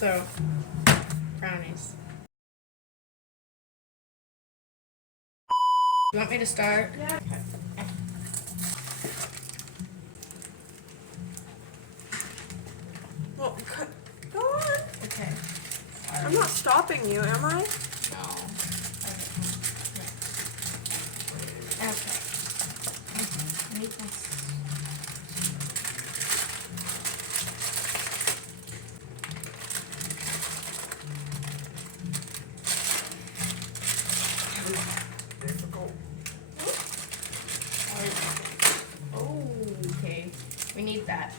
So, brownies. You want me to start? Yeah. Okay. Well, go on. Okay. I'm not stopping you, am I? No. Okay. Make this. Difficult. Oh, okay. We need that.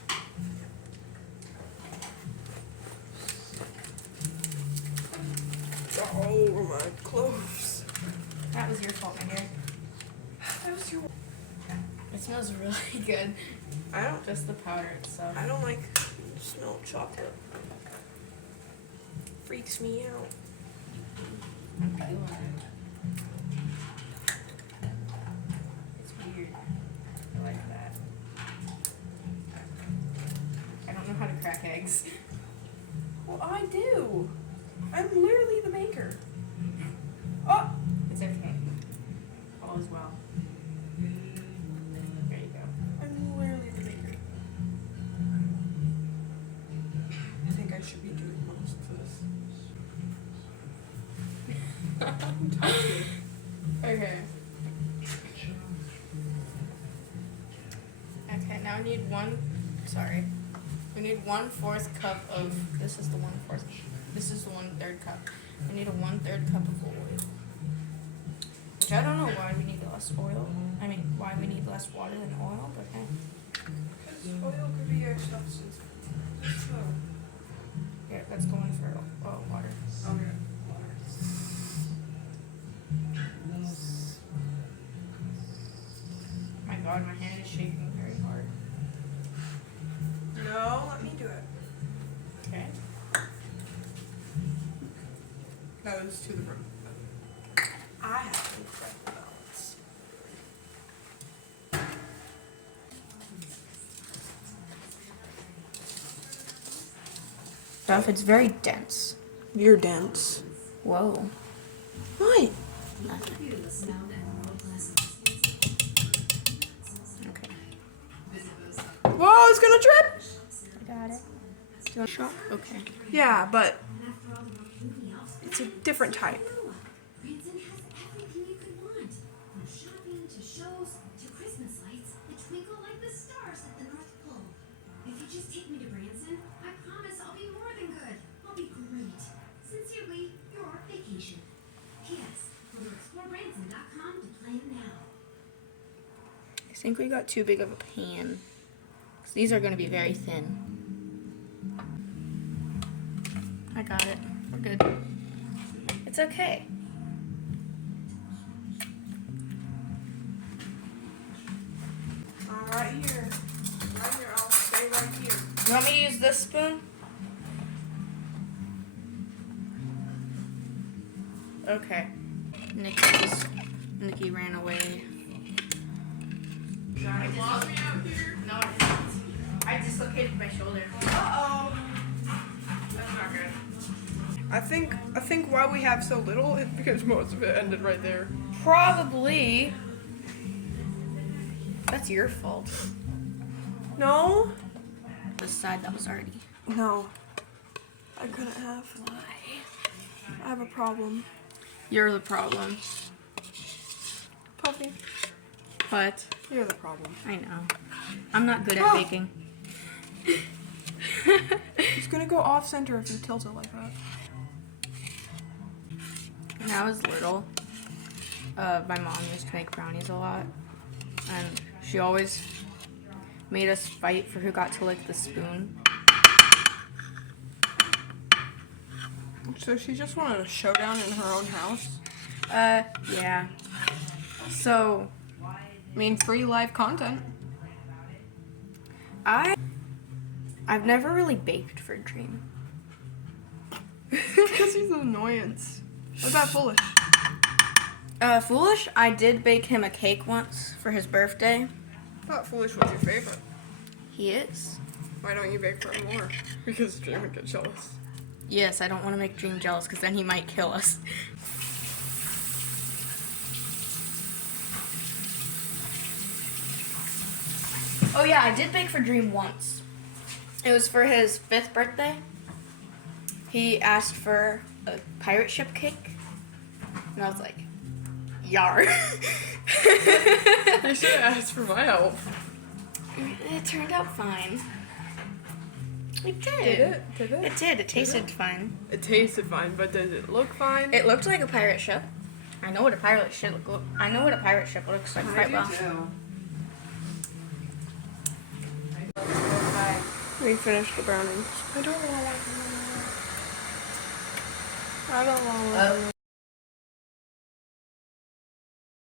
Got all over my clothes. That was your fault, my dear. That was your. It smells really good. I don't. Just the powder itself. I don't like the smell of chocolate. Freaks me out. I'm feeling it. It's weird. I like that. I don't know how to crack eggs. Well, I do. I'm literally the maker. Oh! It's okay. All is well. There you go. I'm literally the maker. I think I should be doing most of this. Touch me. Okay. Okay, now we need we need 1/4 cup of, this is the 1/4, this is the 1/3 cup. We need a 1/3 cup of oil. Which I don't know why we need less oil. I mean, why we need less water than oil, but hey. Because oil could be a substance. So. Yeah, let's go in for water. Okay. My god, my hand is shaking very hard. No, let me do it. Okay. That was to the room. I have incredible balance. Stuff, it's very dense. You're dense. Whoa. What? Nothing. Okay. Whoa, it's gonna drip! I got it. Do you want a shot? Okay. Yeah, but it's a different type. Branson has everything you could want. From shopping to shows to Christmas lights that twinkle like the stars at the North Pole. If you just take me to Branson, I promise I'll be more than good. I'll be great. Sincerely, your vacation. P.S. Go to explorebranson.com to plan now. I think we got too big of a pan. 'Cause these are going to be very thin. I got it. We're good. It's okay. Right here. Right here. I'll stay right here. You want me to use this spoon? Okay. Nikki ran away. Trying to lock me out here? No, I didn't. I dislocated my shoulder. Uh-oh. That's not good. I think why we have so little is because most of it ended right there. Probably. That's your fault. No? The side that was already. No. I couldn't have. Why? I have a problem. You're the problem. Puffy, But you're the problem. I know. I'm not good at baking. It's gonna go off center if you tilt it like that. When I was little, my mom used to make brownies a lot. And she always made us fight for who got to lick the spoon. So she just wanted a showdown in her own house? Yeah. So, I mean, free live content. I've never really baked for Dream. Because he's an annoyance. What about Foolish? Foolish, I did bake him a cake once for his birthday. I thought Foolish was your favorite. He is. Why don't you bake for him more? Because Dream would get jealous. Yes, I don't want to make Dream jealous because then he might kill us. Oh yeah, I did bake for Dream once. It was for his 5th birthday. He asked for a pirate ship cake. And I was like, yar. You should have asked for my help. It turned out fine. It did. Did it? Did it? It did. It tasted fine. It tasted fine, but does it look fine? It looked like a pirate ship. I know what a pirate ship looks like quite well. We finished the brownies. I don't want one. I don't want one.